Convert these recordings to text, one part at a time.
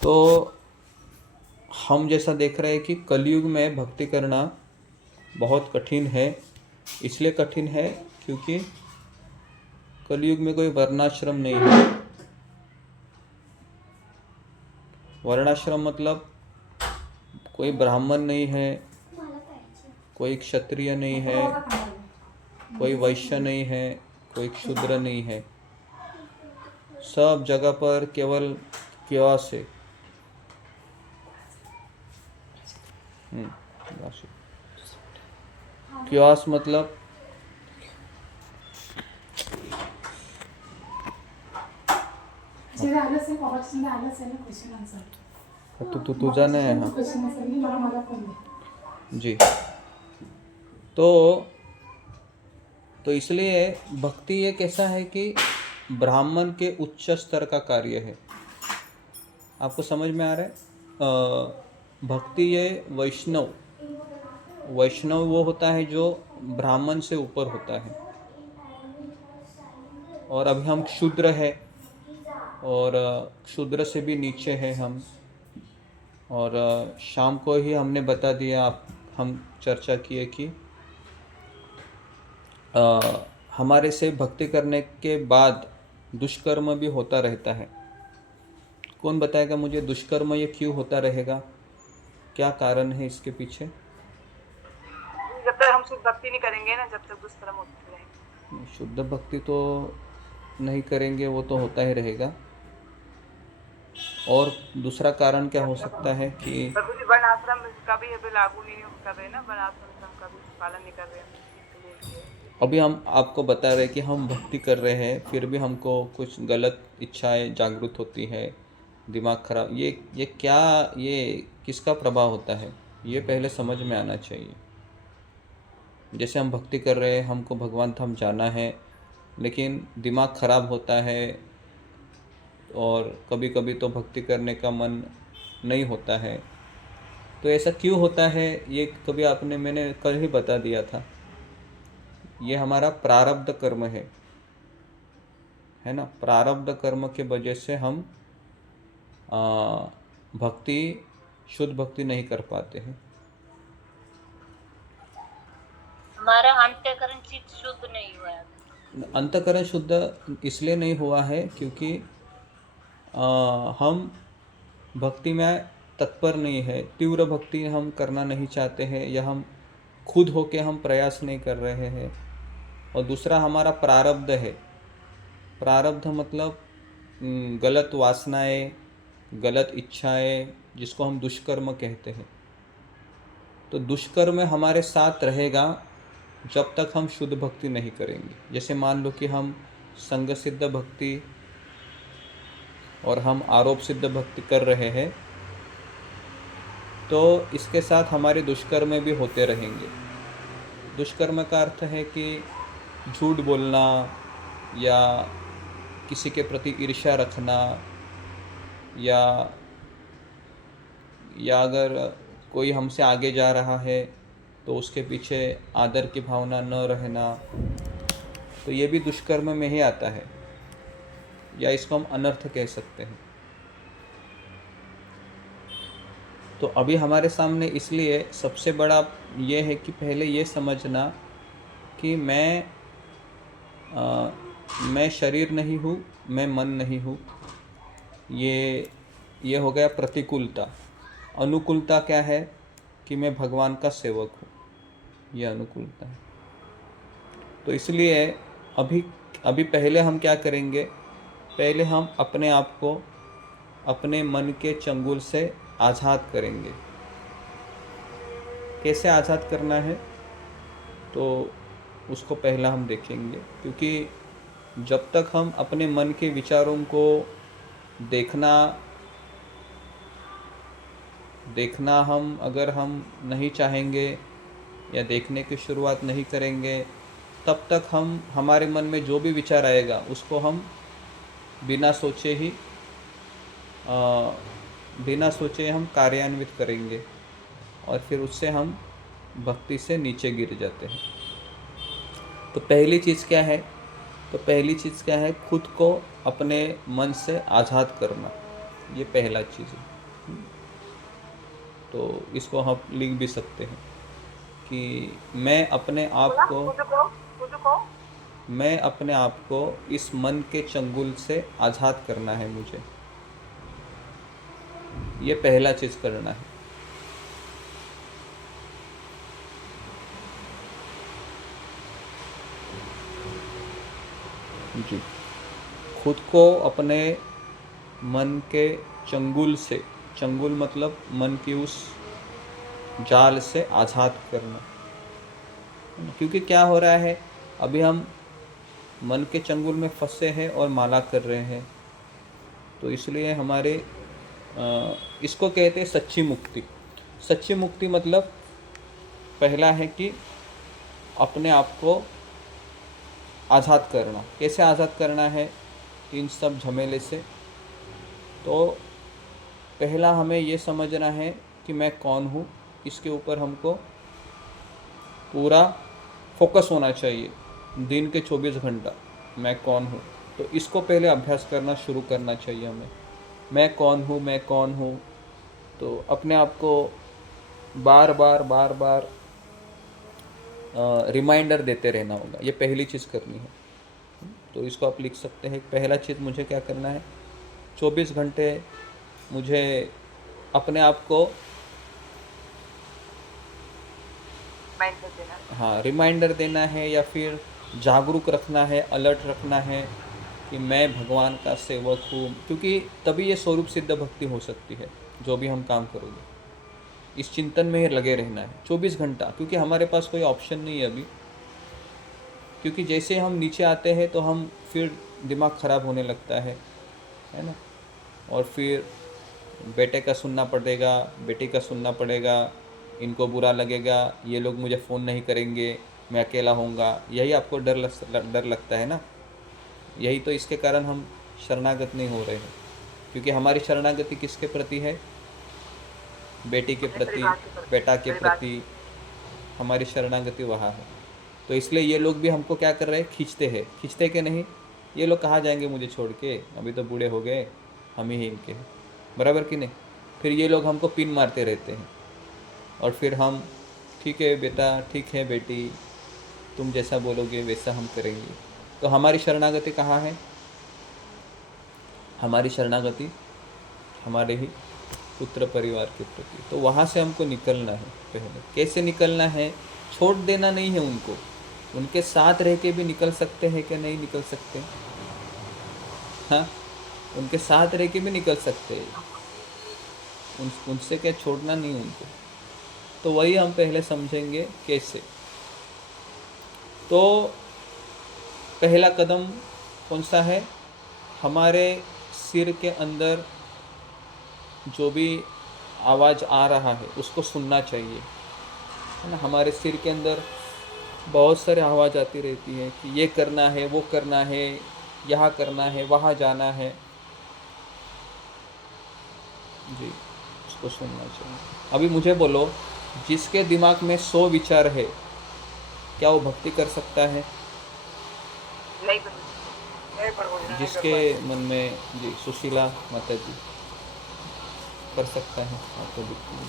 तो हम जैसा देख रहे हैं कि कलयुग में भक्ति करना बहुत कठिन है। इसलिए कठिन है क्योंकि कलयुग में कोई वर्णाश्रम नहीं है। वर्णाश्रम मतलब कोई ब्राह्मण नहीं है, कोई क्षत्रिय नहीं है, कोई वैश्य नहीं है, कोई शूद्र नहीं है। सब जगह पर केवल क्योस है। क्योस मतलब तुझा नहीं है। हाँ जी। तो इसलिए भक्ति ये कैसा है कि ब्राह्मण के उच्च स्तर का कार्य है। आपको समझ में आ रहा है? भक्ति ये वैष्णव वो होता है जो ब्राह्मण से ऊपर होता है। और अभी हम क्षुद्र है और क्षुद्र से भी नीचे है हम। और शाम को ही हमने बता दिया, हम चर्चा किए कि हमारे से भक्ति करने के बाद दुष्कर्म भी होता रहता है। कौन बताएगा मुझे दुष्कर्म ये क्यों होता रहेगा? क्या कारण है इसके पीछे? जब तक हम शुद्ध भक्ति नहीं करेंगे ना, जब तक दुष्कर्म होते रहेंगे। शुद्ध भक्ति तो नहीं करेंगे, वो तो होता ही रहेगा। और दूसरा कारण क्या हो सकता है कि प्रभु जी वर्ण आश्रम का भी अभी लागू नहीं कर रहे ना, वर्ण आश्रम का भी पालन नहीं कर रहे हैं। अभी हम आपको बता रहे कि हम भक्ति कर रहे हैं, फिर भी हमको कुछ गलत इच्छाएं जागृत होती है, दिमाग खराब, ये क्या, ये किसका प्रभाव होता है, ये पहले समझ में आना चाहिए। जैसे हम भक्ति कर रहे हैं, हमको भगवान धाम जाना है, लेकिन दिमाग खराब होता है और कभी कभी तो भक्ति करने का मन नहीं होता है। तो ऐसा क्यों होता है ये कभी मैंने कल ही बता दिया था। ये हमारा प्रारब्ध कर्म है ना। प्रारब्ध कर्म के वजह से हम भक्ति, शुद्ध भक्ति नहीं कर पाते हैं। हमारा अंतःकरण चित्त शुद्ध नहीं हुआ है। अंतःकरण शुद्ध इसलिए नहीं हुआ है क्योंकि हम भक्ति में तत्पर नहीं है। तीव्र भक्ति हम करना नहीं चाहते हैं, या हम खुद होके हम प्रयास नहीं कर रहे हैं। और दूसरा हमारा प्रारब्ध है। प्रारब्ध मतलब गलत वासनाएं, गलत इच्छाएं, जिसको हम दुष्कर्म कहते हैं। तो दुष्कर्म हमारे साथ रहेगा जब तक हम शुद्ध भक्ति नहीं करेंगे। जैसे मान लो कि हम संग सिद्ध भक्ति और हम आरोप सिद्ध भक्ति कर रहे हैं, तो इसके साथ हमारे दुष्कर्म भी होते रहेंगे। दुष्कर्म का अर्थ है कि झूठ बोलना, या किसी के प्रति ईर्ष्या रखना, या अगर कोई हमसे आगे जा रहा है तो उसके पीछे आदर की भावना न रहना, तो ये भी दुष्कर्म में ही आता है, या इसको हम अनर्थ कह सकते हैं। तो अभी हमारे सामने इसलिए सबसे बड़ा ये है कि पहले ये समझना कि मैं शरीर नहीं हूँ, मैं मन नहीं हूँ। ये हो गया प्रतिकूलता। अनुकूलता क्या है कि मैं भगवान का सेवक हूँ, ये अनुकूलता है। तो इसलिए अभी पहले हम क्या करेंगे? पहले हम अपने आप को अपने मन के चंगुल से आज़ाद करेंगे। कैसे आज़ाद करना है तो उसको पहला हम देखेंगे। क्योंकि जब तक हम अपने मन के विचारों को देखना अगर हम नहीं चाहेंगे या देखने की शुरुआत नहीं करेंगे, तब तक हमारे मन में जो भी विचार आएगा उसको हम बिना सोचे हम कार्यान्वित करेंगे, और फिर उससे हम भक्ति से नीचे गिर जाते हैं। तो पहली चीज़ क्या है? खुद को अपने मन से आज़ाद करना। ये पहला चीज़ है। तो इसको हम लिख भी सकते हैं कि मैं अपने आप बोला को कुछ को मैं अपने आप को इस मन के चंगुल से आज़ाद करना है मुझे। ये पहला चीज़ करना है। जी, खुद को अपने मन के चंगुल से, चंगुल मतलब मन की उस जाल से आज़ाद करना। क्योंकि क्या हो रहा है, अभी हम मन के चंगुल में फंसे हैं और माला कर रहे हैं। तो इसलिए हमारे इसको कहते हैं सच्ची मुक्ति। सच्ची मुक्ति मतलब पहला है कि अपने आप को आज़ाद करना। कैसे आज़ाद करना है इन सब झमेले से? तो पहला हमें ये समझना है कि मैं कौन हूँ। इसके ऊपर हमको पूरा फोकस होना चाहिए दिन के 24 घंटा। मैं कौन हूँ, तो इसको पहले अभ्यास करना शुरू करना चाहिए हमें। मैं कौन हूँ, मैं कौन हूँ। तो अपने आप को बार बार रिमाइंडर देते रहना होगा। ये पहली चीज़ करनी है। तो इसको आप लिख सकते हैं। पहला चीज़ मुझे क्या करना है, 24 घंटे मुझे अपने आप को माइंड देना। हाँ रिमाइंडर देना है, या फिर जागरूक रखना है, अलर्ट रखना है कि मैं भगवान का सेवक हूँ। क्योंकि तभी ये स्वरूप सिद्ध भक्ति हो सकती है। जो भी हम काम करोगे इस चिंतन में ही लगे रहना है 24 घंटा, क्योंकि हमारे पास कोई ऑप्शन नहीं है अभी। क्योंकि जैसे हम नीचे आते हैं तो हम फिर दिमाग ख़राब होने लगता है ना। और फिर बेटे का सुनना पड़ेगा, बेटी का सुनना पड़ेगा, इनको बुरा लगेगा, ये लोग मुझे फ़ोन नहीं करेंगे, मैं अकेला होऊंगा। यही आपको डर लगता है ना। यही तो इसके कारण हम शरणागत नहीं हो रहे हैं। क्योंकि हमारी शरणागति किसके प्रति है? बेटी के प्रति, बेटा के प्रति हमारी शरणागति वहाँ है। तो इसलिए ये लोग भी हमको क्या कर रहे हैं, खींचते के नहीं। ये लोग कहाँ जाएंगे मुझे छोड़ के, अभी तो बूढ़े हो गए, हम ही इनके हैं, बराबर कि नहीं। फिर ये लोग हमको पिन मारते रहते हैं और फिर हम ठीक है बेटा, ठीक है बेटी, तुम जैसा बोलोगे वैसा हम करेंगे। तो हमारी शरणागति कहाँ है? हमारी शरणागति हमारे ही पुत्र परिवार के प्रति। तो वहाँ से हमको निकलना है। पहले कैसे निकलना है? छोड़ देना नहीं है उनको। उनके साथ रह के भी निकल सकते हैं कि नहीं निकल सकते? हाँ, उनके साथ रह के भी निकल सकते हैं। उनसे क्या छोड़ना नहीं उनको। तो वही हम पहले समझेंगे कैसे। तो पहला कदम कौन सा है? हमारे सिर के अंदर जो भी आवाज़ आ रहा है उसको सुनना चाहिए, है ना। हमारे सिर के अंदर बहुत सारे आवाज़ आती रहती है कि ये करना है, वो करना है, यहाँ करना है, वहाँ जाना है। जी, उसको सुनना चाहिए। अभी मुझे बोलो, जिसके दिमाग में 100 विचार है, क्या वो भक्ति कर सकता है? नहीं जिसके मन में, जी सुशीला माता जी, कर सकता है आपको दिखती है।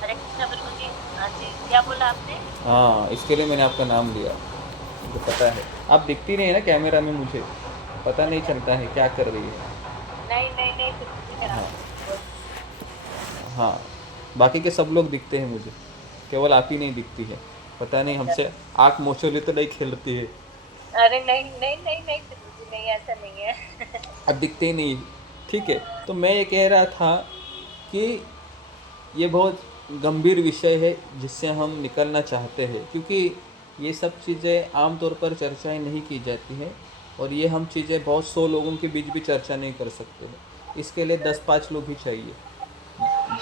हरे कृष्णा प्रभु जी। हाँ जी, क्या बोला आपने? हाँ, इसके लिए मैंने आपका नाम लिया, मुझे पता है। आप दिखती नहीं है ना कैमरा में, मुझे पता नहीं चलता है क्या कर रही है। नहीं प्रभु जी, हाँ हाँ, बाकी के सब लोग दिखते हैं मुझे, केवल आप ही नहीं दिखती है। पता नहीं हमसे आँख मोचोली तो नहीं खेलती है। अरे नहीं प्रभु जी, नहीं ऐसा नहीं है। अब दिखते ही नहीं। ठीक है, तो मैं ये कह रहा था कि ये बहुत गंभीर विषय है जिससे हम निकलना चाहते हैं। क्योंकि ये सब चीज़ें आमतौर पर चर्चाएं नहीं की जाती हैं, और ये हम चीज़ें बहुत 100 लोगों के बीच भी चर्चा नहीं कर सकते हैं। इसके लिए 10-5 लोग ही चाहिए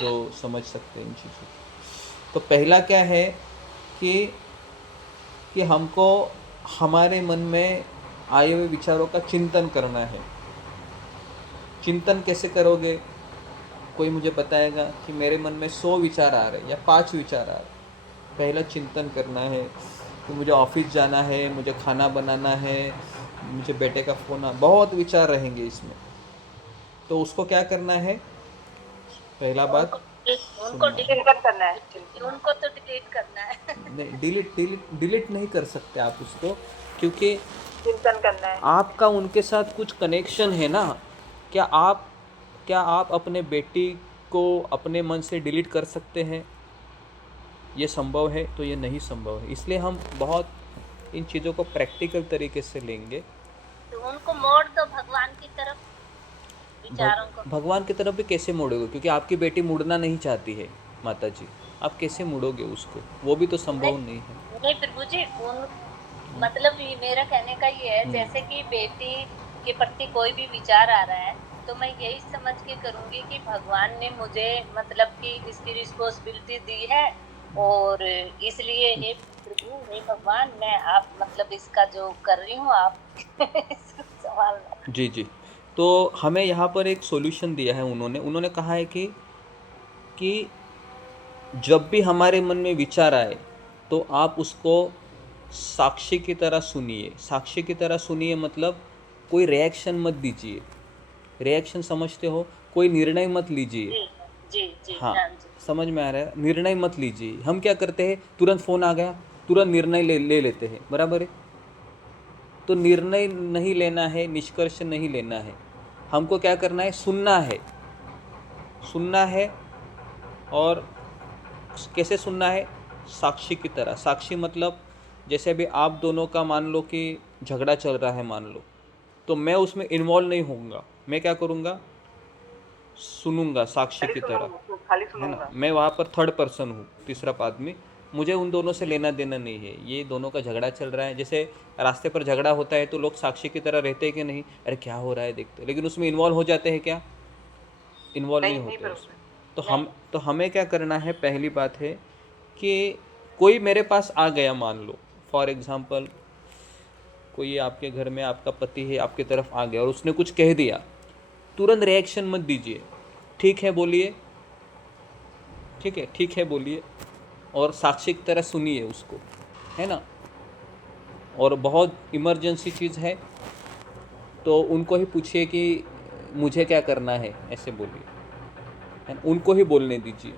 जो समझ सकते हैं इन चीज़ों को। तो पहला क्या है कि हमको हमारे मन में आए हुए विचारों का चिंतन करना है। चिंतन कैसे करोगे? कोई मुझे बताएगा कि मेरे मन में 100 विचार आ रहे या 5 विचार आ रहे। पहला चिंतन करना है कि मुझे ऑफिस जाना है, मुझे खाना बनाना है, मुझे बेटे का फ़ोन बहुत विचार रहेंगे इसमें। तो उसको क्या करना है, पहला बात उनको सुनना। चिंतन करना है, चिंतन। उनको तो डिलीट करना है। नहीं, डिलीट नहीं कर सकते आप उसको, क्योंकि चिंतन करना है। आपका उनके साथ कुछ कनेक्शन है ना। क्या आप क्या आप अपने बेटी को अपने मन से डिलीट कर सकते हैं? ये संभव है? तो ये नहीं संभव है। इसलिए हम बहुत इन चीज़ों को प्रैक्टिकल तरीके से लेंगे। तो उनको मोड़ दो भगवान की तरफ, विचारों को। भगवान की तरफ भी कैसे मोड़ोगे? क्योंकि आपकी बेटी मुड़ना नहीं चाहती है माता जी, आप कैसे मुड़ोगे उसको? वो भी तो संभव नहीं है। नहीं प्रभु जी, उन मतलब ये मेरा कहने का ये है, जैसे कि बेटी के प्रति कोई भी विचार आ रहा है तो मैं यही समझ के करूंगी कि भगवान ने मुझे मतलब कि इसकी रिस्पॉन्सिबिलिटी दी है, और इसलिए हे प्रभु, हे भगवान, मैं आप मतलब इसका जो कर रही हूँ आप संभालना। जी जी। तो हमें यहाँ पर एक सॉल्यूशन दिया है उन्होंने कहा है कि जब भी हमारे मन में विचार आए तो आप उसको साक्षी की तरह सुनिए। साक्षी की तरह सुनिए मतलब कोई रिएक्शन मत दीजिए। रिएक्शन समझते हो? कोई निर्णय मत लीजिए। जी जी जी, हाँ, हाँ जी। समझ में आ रहा है? निर्णय मत लीजिए। हम क्या करते हैं, तुरंत फ़ोन आ गया, तुरंत निर्णय ले लेते हैं, बराबर है? तो निर्णय नहीं लेना है, निष्कर्ष नहीं लेना है। हमको क्या करना है, सुनना है। सुनना है, और कैसे सुनना है? साक्षी की तरह। साक्षी मतलब जैसे अभी आप दोनों का मान लो कि झगड़ा चल रहा है मान लो, तो मैं उसमें इन्वॉल्व नहीं होऊंगा। मैं क्या करूँगा, सुनूंगा साक्षी की तरह, खाली है ना? सुनूंगा। मैं वहाँ पर थर्ड पर्सन हूँ, तीसरा आदमी। मुझे उन दोनों से लेना देना नहीं है। ये दोनों का झगड़ा चल रहा है, जैसे रास्ते पर झगड़ा होता है तो लोग साक्षी की तरह रहते हैं कि नहीं, अरे क्या हो रहा है देखते, लेकिन उसमें इन्वॉल्व हो जाते हैं क्या? इन्वॉल्व नहीं नहीं होते प्रभु। उसमें। तो हमें क्या करना है, पहली बात है कि कोई मेरे पास आ गया मान लो, फॉर एग्जांपल कोई आपके घर में आपका पति है, आपकी तरफ आ गया और उसने कुछ कह दिया, तुरंत रिएक्शन मत दीजिए। ठीक है बोलिए, ठीक है, ठीक है बोलिए, और साक्षी की तरह सुनिए उसको, है ना? और बहुत इमरजेंसी चीज़ है तो उनको ही पूछिए कि मुझे क्या करना है, ऐसे बोलिए, है ना? उनको ही बोलने दीजिए।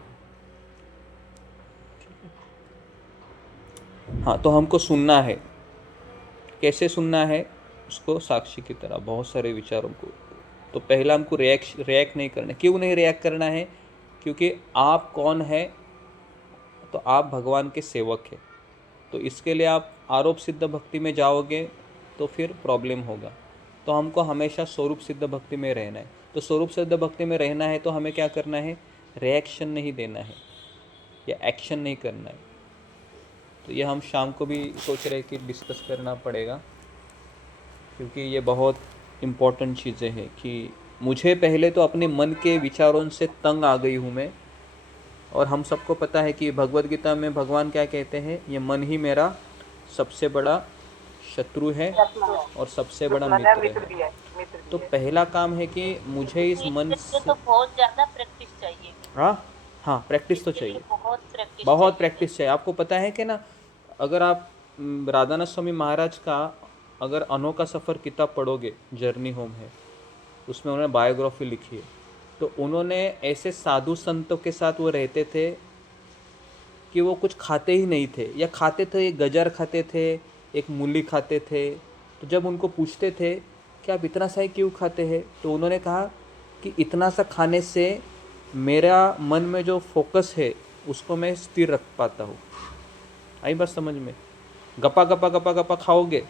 हाँ, तो हमको सुनना है। कैसे सुनना है उसको? साक्षी की तरह, बहुत सारे विचारों को। तो पहला हमको रिएक्ट नहीं करना। क्यों नहीं रिएक्ट करना है? क्योंकि आप कौन है, तो आप भगवान के सेवक हैं। तो इसके लिए आप आरोप सिद्ध भक्ति में जाओगे तो फिर प्रॉब्लम होगा। तो हमको हमेशा स्वरूप सिद्ध भक्ति में रहना है। तो स्वरूप सिद्ध भक्ति में रहना है तो हमें क्या करना है, रिएक्शन नहीं देना है या एक्शन नहीं करना है। तो ये हम शाम को भी सोच रहे कि डिस्कस करना पड़ेगा, क्योंकि ये बहुत इम्पोर्टेंट चीज़ें हैं कि मुझे पहले तो अपने मन के विचारों से तंग आ गई हूँ मैं। और हम सबको पता है कि भगवद गीता में भगवान क्या कहते हैं, ये मन ही मेरा सबसे बड़ा शत्रु है और सबसे बड़ा दुश्मन है, मित्र मित्र है। भी है, मित्र तो भी है। पहला काम है कि मुझे इस मन इसके लिए से, तो बहुत ज्यादा प्रैक्टिस चाहिए। हाँ हाँ, प्रैक्टिस तो इसके लिए चाहिए, बहुत प्रैक्टिस बहुत चाहिए। प्रैक्टिस चाहिए। आपको पता है कि ना, अगर आप राधानाथ स्वामी महाराज का अगर अनोखा सफ़र किताब पढ़ोगे, जर्नी होम है, उसमें उन्होंने बायोग्राफी लिखी है। तो उन्होंने ऐसे साधु संतों के साथ वो रहते थे कि वो कुछ खाते ही नहीं थे, या खाते थे एक गजर खाते थे, एक मूली खाते थे। तो जब उनको पूछते थे कि आप इतना सा ही क्यों खाते हैं, तो उन्होंने कहा कि इतना सा खाने से मेरा मन में जो फोकस है उसको मैं स्थिर रख पाता हूँ। आई बात समझ में? गपा गपा गपा गपा खाओगे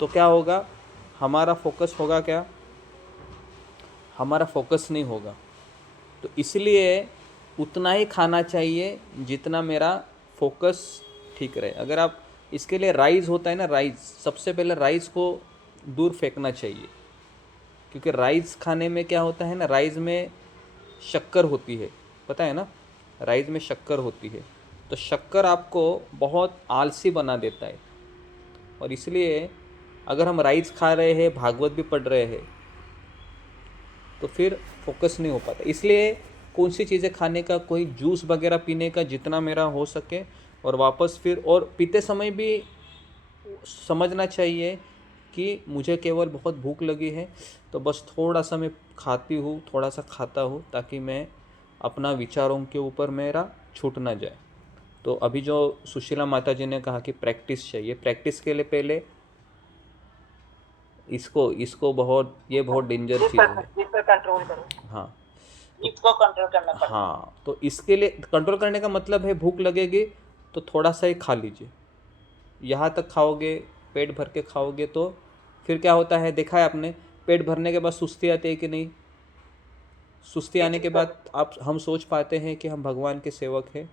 तो क्या होगा, हमारा फोकस होगा क्या, हमारा फोकस नहीं होगा। तो इसलिए उतना ही खाना चाहिए जितना मेरा फोकस ठीक रहे। अगर आप इसके लिए राइस होता है ना, राइस, सबसे पहले राइस को दूर फेंकना चाहिए, क्योंकि राइस खाने में क्या होता है ना, राइस में शक्कर होती है, पता है ना? राइस में शक्कर होती है। तो शक्कर आपको बहुत आलसी बना देता है। और इसलिए अगर हम राइस खा रहे हैं, भागवत भी पढ़ रहे हैं, तो फिर फोकस नहीं हो पाता। इसलिए कौन सी चीज़ें खाने का, कोई जूस वगैरह पीने का जितना मेरा हो सके, और वापस फिर, और पीते समय भी समझना चाहिए कि मुझे केवल बहुत भूख लगी है, तो बस थोड़ा सा मैं खाती हूँ, थोड़ा सा खाता हूँ, ताकि मैं अपना विचारों के ऊपर मेरा छूट ना जाए। तो अभी जो सुशीला माता जी ने कहा कि प्रैक्टिस चाहिए, प्रैक्टिस के लिए पहले इसको इसको बहुत, ये बहुत डेंजर जिस चीज़ पर है। जिस पर कंट्रोल करो, हाँ, इसको कंट्रोल करना पड़ता है। हाँ, तो इसके लिए कंट्रोल करने का मतलब है, भूख लगेगी तो थोड़ा सा ही खा लीजिए। यहाँ तक खाओगे, पेट भर के खाओगे, तो फिर क्या होता है, देखा है आपने, पेट भरने के बाद सुस्ती आती है कि नहीं? सुस्ती आने के बाद आप हम सोच पाते हैं कि हम भगवान के सेवक हैं?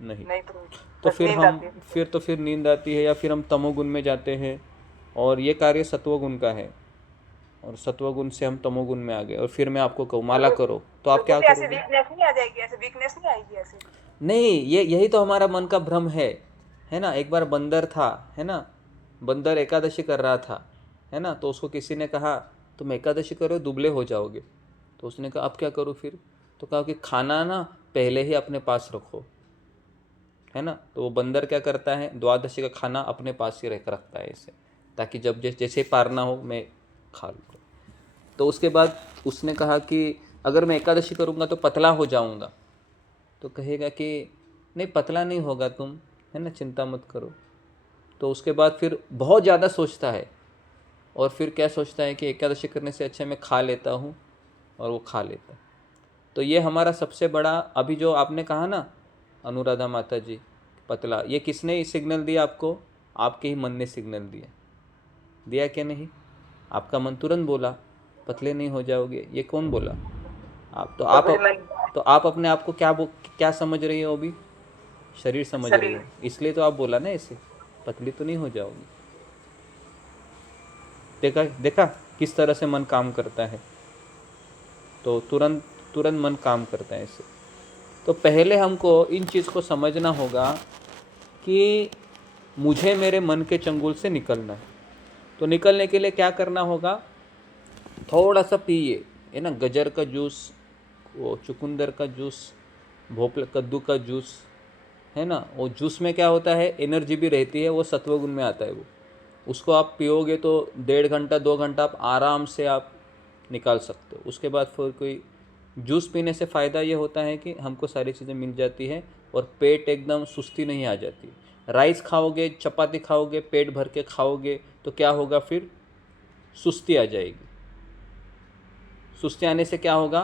नहीं। नहीं तो बस फिर नींद हम आती है। फिर नींद आती है, या फिर हम तमोगुण में जाते हैं, और ये कार्य सत्वगुण का है, और सत्वगुण से हम तमोगुण में आ गए, और फिर मैं आपको कहूँ माला करो, तो आप तो क्या मुझे ऐसे करोगे? वीकनेस नहीं आ जाएगी, ऐसे वीकनेस नहीं आएगी ऐसे? नहीं, ये यही तो हमारा मन का भ्रम है ना। एक बार बंदर था, है ना, बंदर एकादशी कर रहा था, है ना, तो उसको किसी ने कहा तुम एकादशी करो दुबले हो जाओगे। तो उसने कहा अब क्या करूँ फिर? तो कहा कि खाना ना पहले ही अपने पास रखो, है ना। तो वो बंदर क्या करता है, द्वादशी का खाना अपने पास ही रखता है ऐसे, ताकि जब जैसे पार ना हो मैं खा लूँ। तो उसके बाद उसने कहा कि अगर मैं एकादशी करूँगा तो पतला हो जाऊँगा। तो कहेगा कि नहीं, पतला नहीं होगा तुम, है ना, चिंता मत करो। तो उसके बाद फिर बहुत ज़्यादा सोचता है, और फिर क्या सोचता है कि एकादशी करने से अच्छा मैं खा लेता हूँ, और वो खा लेता है। तो ये हमारा सबसे बड़ा, अभी जो आपने कहा ना अनुराधा माता जी, पतला, ये किसने सिग्नल दिया आपको? आपके ही मन ने सिग्नल दिया क्या नहीं? आपका मन तुरंत बोला पतले नहीं हो जाओगे। ये कौन बोला? आप तो तो फिर मैं तो आप अपने आप को क्या समझ रही हो अभी? शरीर समझ रही हो, शरीर इसलिए तो आप बोला ना ऐसे, पतली तो नहीं हो जाओगी। देखा देखा किस तरह से मन काम करता है। तो तुरंत तुरंत मन काम करता है ऐसे। तो पहले हमको इन चीज़ को समझना होगा कि मुझे मेरे मन के चंगुल से निकलना है। तो निकलने के लिए क्या करना होगा? थोड़ा सा पिए, है ना, गजर का जूस, वो चुकंदर का जूस, भोपला कद्दू का जूस, है ना। वो जूस में क्या होता है, एनर्जी भी रहती है, वो सत्वगुण में आता है वो। उसको आप पियोगे तो 1.5 घंटा 2 घंटा आप आराम से आप निकाल सकते हो। उसके बाद फिर कोई जूस पीने से फ़ायदा ये होता है कि हमको सारी चीज़ें मिल जाती है, और पेट एकदम सुस्ती नहीं आ जाती। राइस खाओगे, चपाती खाओगे, पेट भर के खाओगे, तो क्या होगा फिर? सुस्ती आ जाएगी। सुस्ती आने से क्या होगा?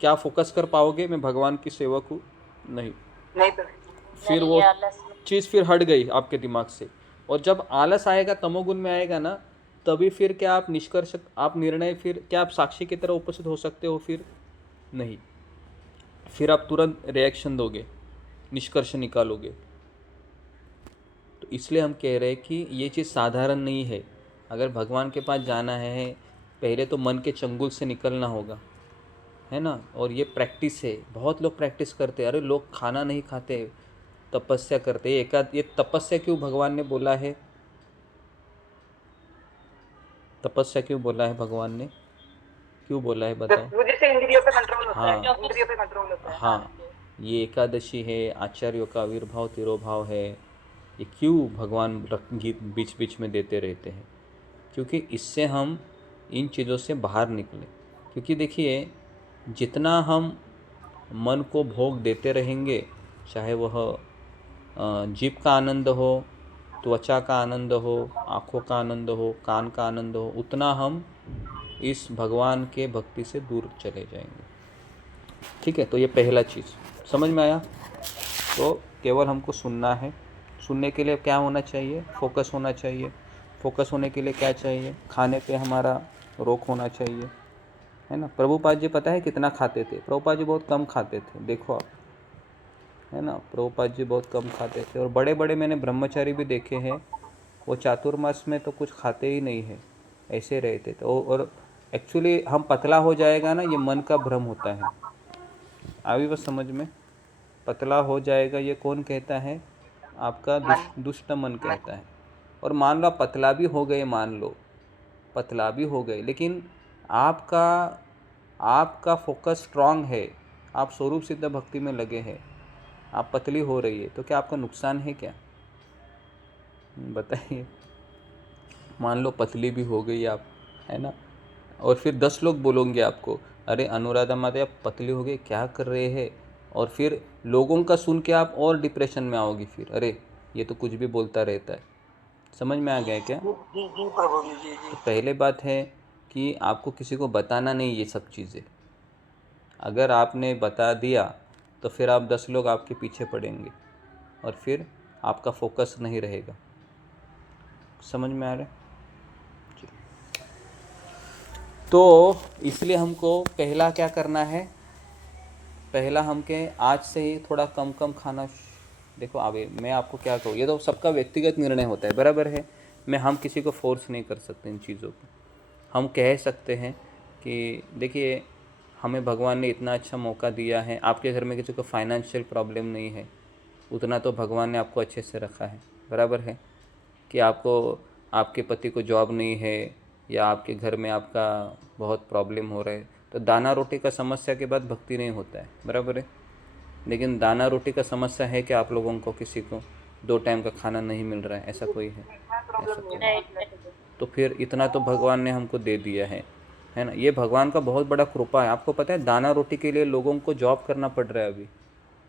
क्या फोकस कर पाओगे, मैं भगवान की सेवक हूँ? नहीं। नहीं तो फिर नहीं, वो ये आलस में चीज़ फिर हट गई आपके दिमाग से। और जब आलस आएगा, तमोगुण में आएगा ना, तभी फिर क्या आप निष्कर्ष, आप निर्णय, फिर क्या आप साक्षी की तरह उपस्थित हो सकते हो? फिर नहीं। फिर आप तुरंत रिएक्शन दोगे, निष्कर्ष निकालोगे। तो इसलिए हम कह रहे हैं कि ये चीज़ साधारण नहीं है। अगर भगवान के पास जाना है, पहले तो मन के चंगुल से निकलना होगा, है ना। और ये प्रैक्टिस है, बहुत लोग प्रैक्टिस करते हैं। अरे लोग खाना नहीं खाते, तपस्या करते हैं। ये तपस्या क्यों भगवान ने बोला है? तपस्या क्यों बोला है भगवान ने? क्यों बोला है बताओ? वो जैसे इंद्रियों पे कंट्रोल होता है, हाँ, इंद्रियों पे कंट्रोल होता है। हाँ, ये एकादशी है, आचार्यों का आविर्भाव तिरोभाव है। ये क्यों भगवान गीत बीच बीच में देते रहते हैं? क्योंकि इससे हम इन चीज़ों से बाहर निकलें। क्योंकि देखिए, जितना हम मन को भोग देते रहेंगे, चाहे वह जीभ का आनंद हो, त्वचा का आनंद हो, आँखों का आनंद हो, कान का आनंद हो, उतना हम इस भगवान के भक्ति से दूर चले जाएंगे। ठीक है, तो ये पहला चीज़ समझ में आया। तो केवल हमको सुनना है। सुनने के लिए क्या होना चाहिए? फोकस होना चाहिए। फोकस होने के लिए क्या चाहिए? खाने पे हमारा रोक होना चाहिए, है ना। प्रभुपाद जी पता है कितना खाते थे? प्रभुपाद जी बहुत कम खाते थे, देखो आप, है ना। प्रभुपाद जी बहुत कम खाते थे। और बड़े बड़े मैंने ब्रह्मचारी भी देखे हैं, वो चातुर्मास में तो कुछ खाते ही नहीं है, ऐसे रहते थे। और एक्चुअली हम पतला हो जाएगा ना, ये मन का भ्रम होता है। अभी बस समझ में, पतला हो जाएगा ये कौन कहता है? आपका दुष्ट मन कहता है। और मान लो आप पतला भी हो गए, मान लो पतला भी हो गए, लेकिन आपका आपका फोकस स्ट्रांग है, आप स्वरूप सिद्ध भक्ति में लगे हैं, आप पतली हो रही है, तो क्या आपका नुकसान है क्या? बताइए। मान लो पतली भी हो गई आप, है ना, और फिर 10 लोग बोलेंगे आपको, अरे अनुराधा माता आप पतली हो गई, क्या कर रहे हैं, और फिर लोगों का सुन के आप और डिप्रेशन में आओगी, फिर अरे ये तो कुछ भी बोलता रहता है। समझ में आ गया क्या? जी जी जी प्रभु जी, जी जी। तो पहले बात है कि आपको किसी को बताना नहीं ये सब चीज़ें। अगर आपने बता दिया तो फिर आप 10 लोग आपके पीछे पड़ेंगे और फिर आपका फोकस नहीं रहेगा। समझ में आ रहा है? तो इसलिए हमको पहला क्या करना है, पहला हमके आज से ही थोड़ा कम कम खाना। देखो अभी मैं आपको क्या कहूँ, ये तो सबका व्यक्तिगत निर्णय होता है, बराबर है। हम किसी को फोर्स नहीं कर सकते इन चीज़ों को। हम कह सकते हैं कि देखिए हमें भगवान ने इतना अच्छा मौका दिया है, आपके घर में किसी को फाइनेंशियल प्रॉब्लम नहीं है, उतना तो भगवान ने आपको अच्छे से रखा है, बराबर है, कि आपको आपके पति को जॉब नहीं है या आपके घर में आपका बहुत प्रॉब्लम हो रहा है, तो दाना रोटी का समस्या के बाद भक्ति नहीं होता है, बराबर है। लेकिन दाना रोटी का समस्या है कि आप लोगों को किसी को 2 टाइम का खाना नहीं मिल रहा है, ऐसा कोई है? ऐसा कोई नहीं। तो फिर इतना तो भगवान ने हमको दे दिया है ना। ये भगवान का बहुत बड़ा कृपा है। आपको पता है दाना रोटी के लिए लोगों को जॉब करना पड़ रहा है अभी।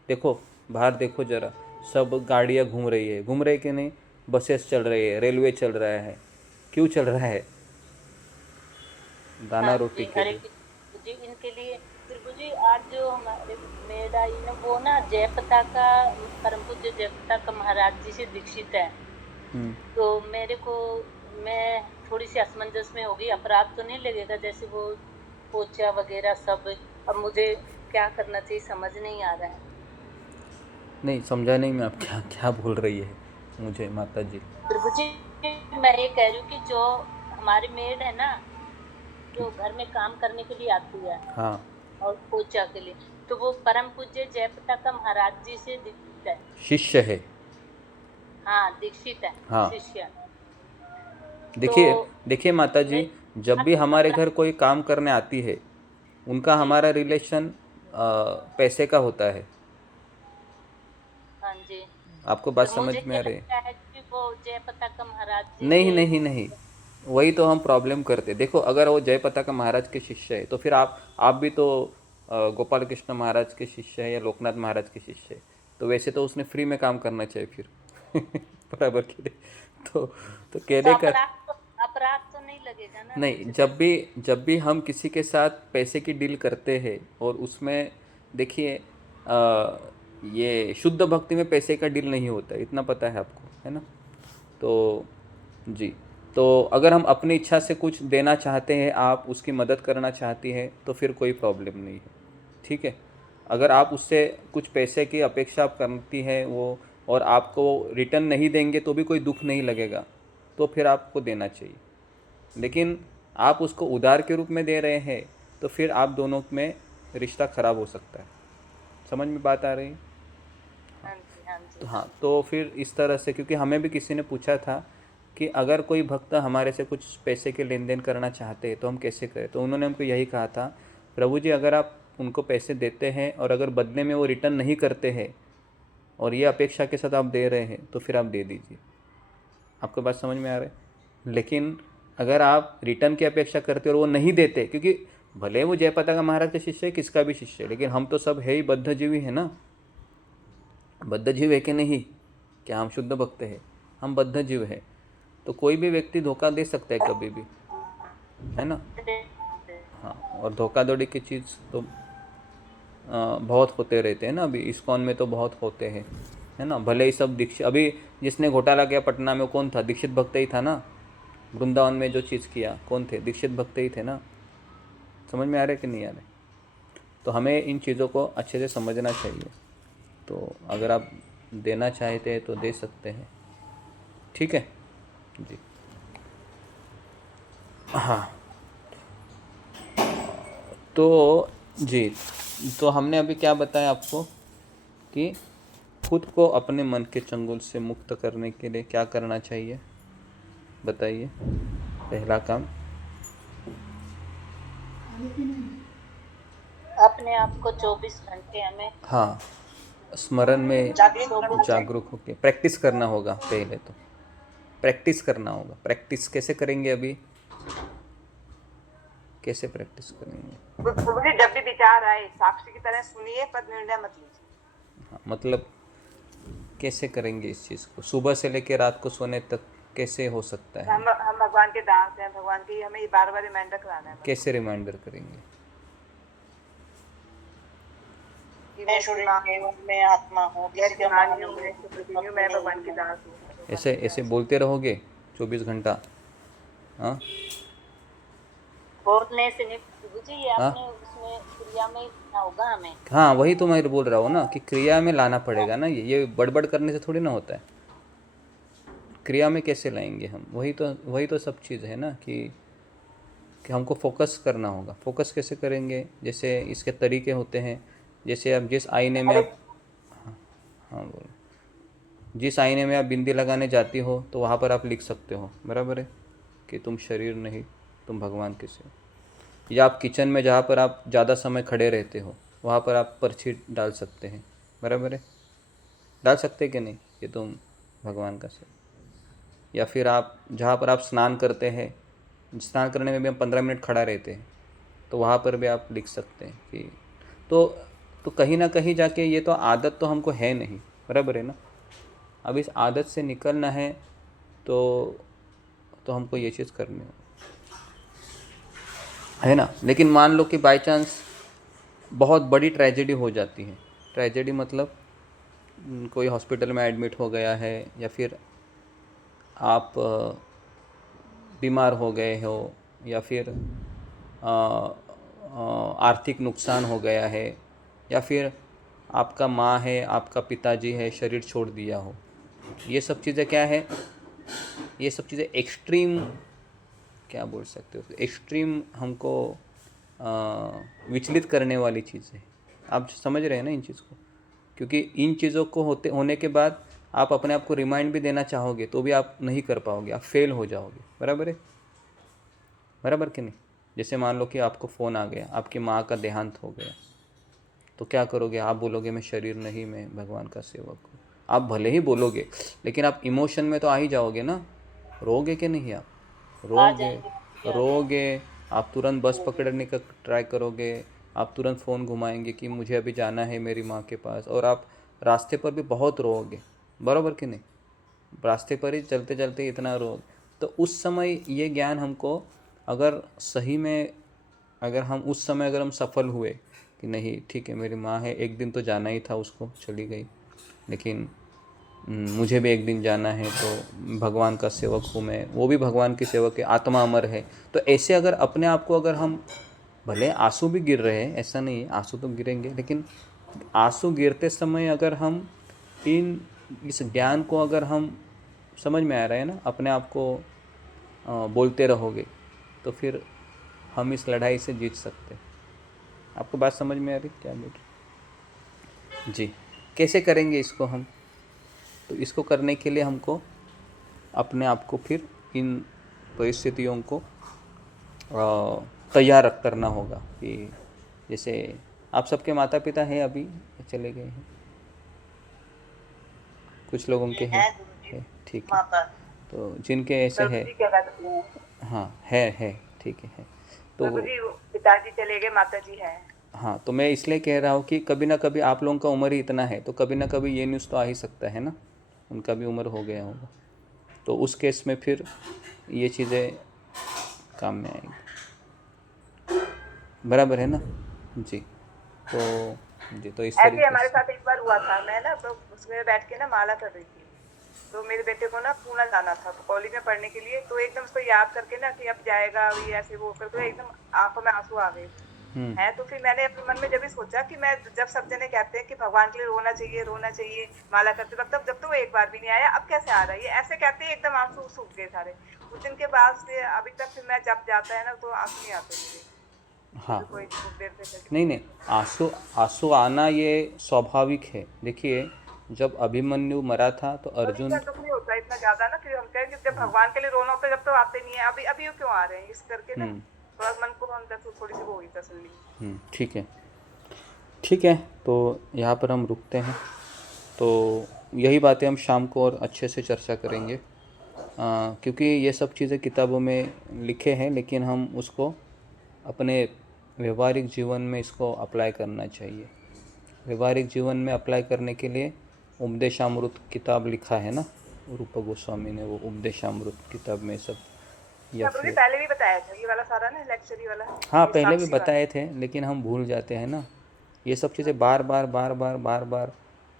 देखो बाहर देखो ज़रा, सब गाड़ियाँ घूम रही कि नहीं, बसेस चल रही है, रेलवे चल रहा है, क्यों चल रहा है? दाना रोटी के लिए। जी इनके लिए प्रभु जी, आज जो हमारे मेड आई ना, वो ना जयप्रता का, परम पूज्य जयप्रता का महाराज जी से दीक्षित है। तो मेरे को, मैं थोड़ी सी असमंजस में हो गई। अपराध तो नहीं लगेगा जैसे वो पोचा वगैरह सब, अब मुझे क्या करना चाहिए समझ नहीं आ रहा है। नहीं समझा नहीं मैं, आप क्या क्या बोल रही है मुझे माता जी? प्रभु जी मैं ये कह रही हूँ कि जो हमारी मेड है ना, जो घर में काम करने के लिए आती है, हाँ, और पोचा के लिए, तो वो परम पूज्य जयप्रता का महाराज जी से दीक्षित है। शिष्य है। हाँ दीक्षित है, हाँ शिष्य। देखिए तो देखिए माता जी, जब भी हमारे घर कोई काम करने आती है, उनका हमारा रिलेशन पैसे का होता है। हाँ जी, आपको बात तो समझ मुझे में आ क्या रही है? लगता है कि वो जयप्रता का महाराज जी नहीं से, नहीं नहीं, वही तो हम प्रॉब्लम करते। देखो अगर वो जयप्रता का महाराज के शिष्य है तो फिर आप भी तो गोपाल कृष्ण महाराज के शिष्य है या लोकनाथ महाराज के शिष्य है, तो वैसे तो उसने फ्री में काम करना चाहिए फिर। बराबर के लिए तो तो कहने का अपराध तो नहीं लगेगा ना नहीं, कुछ? जब भी हम किसी के साथ पैसे की डील करते हैं और उसमें देखिए ये शुद्ध भक्ति में पैसे का डील नहीं होता, इतना पता है आपको, है ना। तो जी, तो अगर हम अपनी इच्छा से कुछ देना चाहते हैं, आप उसकी मदद करना चाहती हैं, तो फिर कोई प्रॉब्लम नहीं है, ठीक है। अगर आप उससे कुछ पैसे की अपेक्षा आप करती हैं वो, और आपको रिटर्न नहीं देंगे तो भी कोई दुख नहीं लगेगा, तो फिर आपको देना चाहिए। लेकिन आप उसको उधार के रूप में दे रहे हैं तो फिर आप दोनों में रिश्ता ख़राब हो सकता है। समझ में बात आ रही है? हाँ जी हाँ जी। तो हाँ, तो फिर इस तरह से, क्योंकि हमें भी किसी ने पूछा था कि अगर कोई भक्त हमारे से कुछ पैसे के लेन देन करना चाहते हैं तो हम कैसे करें, तो उन्होंने हमको यही कहा था, प्रभु जी अगर आप उनको पैसे देते हैं और अगर बदले में वो रिटर्न नहीं करते हैं और ये अपेक्षा के साथ आप दे रहे हैं तो फिर आप दे दीजिए। आपको बात समझ में आ रहा है? लेकिन अगर आप रिटर्न की अपेक्षा करते और वो नहीं देते, क्योंकि भले वो जयप्रता का महाराज का शिष्य है, किसका भी शिष्य है, लेकिन हम तो सब है ही बद्धजीवी है ना। बद्धजीव है कि नहीं? क्या हम शुद्ध भक्त है? हम बद्धजीव है। तो कोई भी व्यक्ति धोखा दे सकता है कभी भी, है ना। हाँ, और धोखाधड़ी की चीज़ तो बहुत होते रहते हैं ना, अभी इस्कॉन में तो बहुत होते हैं, है ना। भले ही सब दीक्षित, अभी जिसने घोटाला किया पटना में कौन था? दीक्षित भक्त ही था ना। वृंदावन में जो चीज़ किया कौन थे? दीक्षित भक्त ही थे ना। समझ में आ रहा है कि नहीं आ रहा है? तो हमें इन चीज़ों को अच्छे से समझना चाहिए। तो अगर आप देना चाहते हैं तो दे सकते हैं, ठीक है जी। हाँ, तो जी, तो हमने अभी क्या बताया आपको कि खुद को अपने मन के चंगुल से मुक्त करने के लिए क्या करना चाहिए, बताइए। पहला काम, अपने आप को 24 घंटे हमें, हाँ, स्मरण में जागरूक होकर प्रैक्टिस करना होगा पहले तो। प्रैक्टिस करना होगा। प्रैक्टिस कैसे करेंगे अभी, कैसे प्रैक्टिस करेंगे? प्रभु जी जब भी विचार आए साक्षी की तरह सुनिए पर निर्णय मत लीजिए। हाँ, मतलब कैसे करेंगे इस चीज़ को? सुबह से लेकर रात को सोने तक कैसे हो सकता है? हम भगवान के दास हैं, भगवान की हमें ये बार बार रिमाइंडर कराना है बस। कैसे रिमाइंडर करेंगे? कि मैं मैं शरीर माँ केवल मैं आत्मा हूँ, मैं किसी का अभिमानी माँ हूँ, मैं नहीं सुप्रतिम हूँ, मैं भगवान की दास हूँ। ऐसे ऐसे बोलते रहोगे 24 घंटा? हाँ बोलने से नहीं प्रभु जी, ये हाँ आपने उसमें क्रिया में करना होगा हमें। हाँ, वही तो मैं बोल रहा हूँ ना कि क्रिया में लाना पड़ेगा ना। ये बड़बड़ करने से थोड़ी ना होता है। क्रिया में कैसे लाएंगे हम? वही तो सब चीज़ है ना कि हमको फोकस करना होगा। फोकस कैसे करेंगे? जैसे इसके तरीके होते हैं। जैसे अब जिस आईने में आप, हाँ बोलो, जिस आईने में आप बिंदी लगाने जाती हो तो वहाँ पर आप लिख सकते हो, बराबर है, कि तुम शरीर नहीं, तुम भगवान के से हो। या आप किचन में जहाँ पर आप ज़्यादा समय खड़े रहते हो वहाँ पर आप पर्ची डाल सकते हैं, बराबर है, डाल सकते हैं कि नहीं, कि तुम भगवान का से। या फिर आप जहाँ पर आप स्नान करते हैं, स्नान करने में भी हम 15 मिनट खड़ा रहते हैं, तो वहाँ पर भी आप लिख सकते हैं कि तो कहीं ना कहीं जाके ये तो आदत तो हमको है नहीं, बराबर है ना। अब इस आदत से निकलना है तो हमको ये चीज़ करनी है ना। लेकिन मान लो कि बाय चांस बहुत बड़ी ट्रेजेडी हो जाती है। ट्रेजेडी मतलब कोई हॉस्पिटल में एडमिट हो गया है, या फिर आप बीमार हो गए हो, या फिर आर्थिक नुकसान हो गया है, या फिर आपका माँ है, आपका पिताजी है, शरीर छोड़ दिया हो। ये सब चीज़ें क्या है? ये सब चीज़ें एक्सट्रीम, क्या बोल सकते हो, एक्सट्रीम हमको विचलित करने वाली चीज़ है। आप समझ रहे हैं ना इन चीज़ को? क्योंकि इन चीज़ों को होने के बाद आप अपने आप को रिमाइंड भी देना चाहोगे तो भी आप नहीं कर पाओगे, आप फेल हो जाओगे, बराबर है, बराबर कि नहीं। जैसे मान लो कि आपको फ़ोन आ गया, आपकी माँ का देहांत हो गया, तो क्या करोगे? आप बोलोगे मैं शरीर नहीं, मैं भगवान का सेवक हूँ। आप भले ही बोलोगे, लेकिन आप इमोशन में तो आ ही जाओगे ना। रोगे कि नहीं? आप आ रोगे, जाएंगे, आ जाएंगे। रोगे। आप तुरंत बस पकड़ने का ट्राई करोगे, आप तुरंत फ़ोन घुमाएंगे कि मुझे अभी जाना है मेरी माँ के पास, और आप रास्ते पर भी बहुत रोओगे, बराबर कि नहीं। रास्ते पर ही चलते चलते इतना रोग, तो उस समय ये ज्ञान हमको, अगर सही में, अगर हम उस समय अगर हम सफल हुए कि नहीं ठीक है मेरी माँ है, एक दिन तो जाना ही था उसको, चली गई, लेकिन मुझे भी एक दिन जाना है, तो भगवान का सेवक हूँ मैं, वो भी भगवान की सेवक है, आत्मा अमर है। तो ऐसे अगर अपने आप को, अगर हम, भले आंसू भी गिर रहे हैं, ऐसा नहीं है, आंसू तो गिरेंगे, लेकिन आंसू गिरते समय अगर हम इस ज्ञान को अगर हम समझ में आ रहा है ना, अपने आप को बोलते रहोगे, तो फिर हम इस लड़ाई से जीत सकते हैं। आपको बात समझ में आ रही क्या बोल रही जी? कैसे करेंगे इसको हम? तो इसको करने के लिए हमको अपने आप को फिर इन परिस्थितियों को तैयार करना होगा। कि जैसे आप सबके माता पिता हैं अभी, चले गए हैं, कुछ लोगों के है गुरु जी, है, ठीक है। माता तो जिनके ऐसे प्रभु है, जी क्या कहते हैं? हाँ है, ठीक है। तो प्रभु जी पिताजी चले गए, माता जी है। हाँ, तो मैं इसलिए कह रहा हूँ कि कभी ना कभी आप लोगों का उम्र ही इतना है, तो कभी ना कभी ये न्यूज़ तो आ ही सकता है ना, उनका भी उम्र हो गया होगा। तो उस केस में फिर ये चीज़ें काम में आएंगी, बराबर है ना जी। तो इस ऐसे ही तरीके हमारे से साथ एक बार हुआ था, मैं ना तो उसमें बैठ के ना माला कर रही थी, तो मेरे बेटे को ना पूना जाना था, तो कॉलेज में पढ़ने के लिए, तो एकदम उसको याद करके ना कि अब जाएगा अभी, ऐसे वो कर, तो एकदम आंखों में आंसू आ गए है। तो फिर मैंने अपने मन में जब भी सोचा कि मैं, जब सब जने कहते हैं कि भगवान के लिए रोना चाहिए माला करते वक्त, तब जब तो वो एक बार भी नहीं आया, अब कैसे आ रहा है? ये ऐसे कहते हैं एकदम आंसू सूख गए सारे। उस दिन के बाद से अभी तक फिर मैं जब जाता है ना तो आंसू नहीं आते मुझे, हाँ, कोई देर से करके। नहीं, आंसू आना ये स्वाभाविक है। देखिए, जब अभिमन्यु मरा था तो अभी अर्जुन, का दुख नहीं होता इतना ज्यादा ना, फिर हम कहें कि जब भगवान के लिए रोना होता है जब तो आते नहीं है, अभी अभी क्यों आ रहे हैं, इस करके ना थोड़ा मन को हम थोड़ी सी वो हुई तसल्ली। ठीक है। तो यहाँ पर हम रुकते हैं। तो यही बातें हम शाम को और अच्छे से चर्चा करेंगे। क्योंकि ये सब चीज़ें किताबों में लिखे हैं, लेकिन हम उसको अपने व्यवहारिक जीवन में इसको अप्लाई करना चाहिए। व्यवहारिक जीवन में अप्लाई करने के लिए उपदेशामृत किताब लिखा है ना रूप गोस्वामी ने, वो उपदेशामृत किताब में सब, या प्रभु जी फिर पहले भी बताया था ये वाला सारा ना, लेक्चर ये वाला, हाँ ये पहले भी साक्षी वाला। बताए थे, लेकिन हम भूल जाते हैं ना। ये सब चीज़ें बार बार बार बार बार बार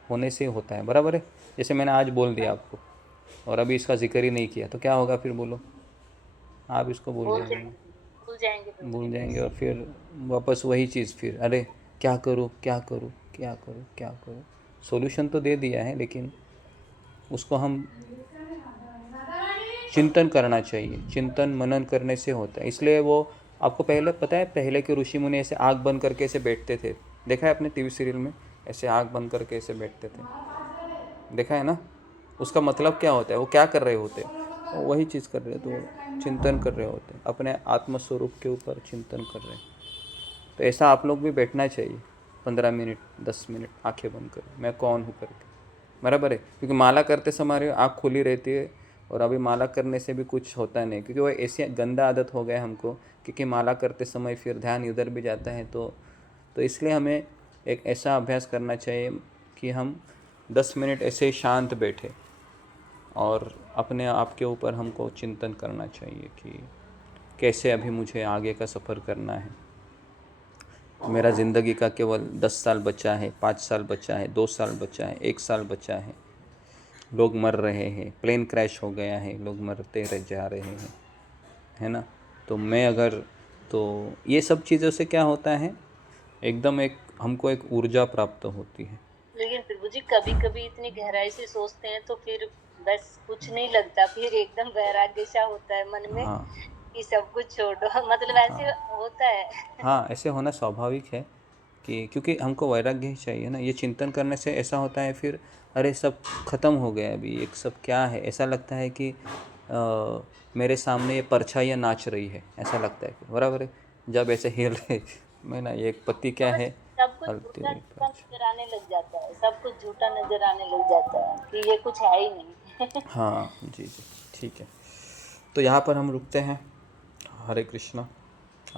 होने से होता है, बराबर है। जैसे मैंने आज बोल दिया आपको और अभी इसका जिक्र ही नहीं किया तो क्या होगा फिर, बोलो। आप इसको भूल भूल जाएंगे, जाएंगे, भूल जाएंगे प्रभु भूल जी। जाएंगे और फिर वापस वही चीज़, फिर अरे क्या करूँ क्या करूँ क्या करूँ क्या करूँ। सॉल्यूशन तो दे दिया है, लेकिन उसको हम चिंतन करना चाहिए। चिंतन मनन करने से होता है। इसलिए वो आपको पहले पता है, पहले के ऋषि मुनि ऐसे आँख बंद करके ऐसे बैठते थे। देखा है अपने टीवी सीरियल में, ऐसे आँख बंद करके ऐसे बैठते थे, देखा है ना। उसका मतलब क्या होता है, वो क्या कर रहे होते, वो वही चीज़ कर रहे, तो चिंतन कर रहे होते, अपने आत्मस्वरूप के ऊपर चिंतन कर रहे हैं। तो ऐसा आप लोग भी बैठना चाहिए 15 मिनट 10 मिनट आंखें बंद कर, मैं कौन हूँ करके, बराबर है। क्योंकि माला करते समय आँख खुली रहती है, और अभी माला करने से भी कुछ होता नहीं, क्योंकि वो ऐसी गंदा आदत हो गया हमको, क्योंकि माला करते समय फिर ध्यान इधर भी जाता है। तो इसलिए हमें एक ऐसा अभ्यास करना चाहिए कि हम 10 मिनट ऐसे शांत बैठे और अपने आप के ऊपर हमको चिंतन करना चाहिए कि कैसे अभी मुझे आगे का सफ़र करना है। मेरा ज़िंदगी का केवल 10 साल बचा है, 5 साल बचा है, 2 साल बचा है, 1 साल बचा है। लोग मर रहे हैं, प्लेन क्रैश हो गया है, लोग मरते रह जा रहे हैं, है ना। तो मैं अगर, तो ये सब चीज़ों से क्या होता है, एकदम एक हमको एक ऊर्जा प्राप्त होती है। लेकिन प्रभु जी कभी कभी इतनी गहराई से सोचते हैं तो फिर बस कुछ नहीं लगता, फिर एकदम वैराग्य सा होता है मन में हाँ कि सब कुछ छोड़ दो। मतलब ऐसे होता है। हाँ, ऐसे होना स्वाभाविक है कि क्योंकि हमको वैराग्य ही चाहिए ना। ये चिंतन करने से ऐसा होता है फिर, अरे सब ख़त्म हो गया, अभी एक सब क्या है, ऐसा लगता है कि मेरे सामने ये परछाइयाँ नाच रही है, ऐसा लगता है कि बराबर है। जब ऐसे हिल रहे मैं ना, ये एक पति क्या बस है, सब कुछ हलती झूठा हुई झूठा परछाई। नजर आने लग जाता है, सब कुछ झूठा नजर आने लग जाता है कि ये कुछ है ही नहीं। हाँ जी जी, ठीक है। तो यहाँ पर हम रुकते हैं। हरे कृष्णा,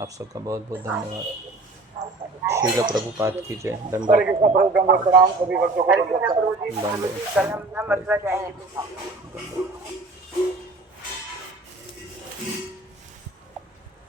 आप सबका बहुत बहुत धन्यवाद। श्रील प्रभुपाद की जय। हरे दंडवत कृष्ण प्रभु, दंडवत प्रणाम, सभी भक्तों को हरे दंडवत कृष्णा प्रणाम। प्रभु जी, दंडवत कल हम ना हरे मथुरा जाएंगे।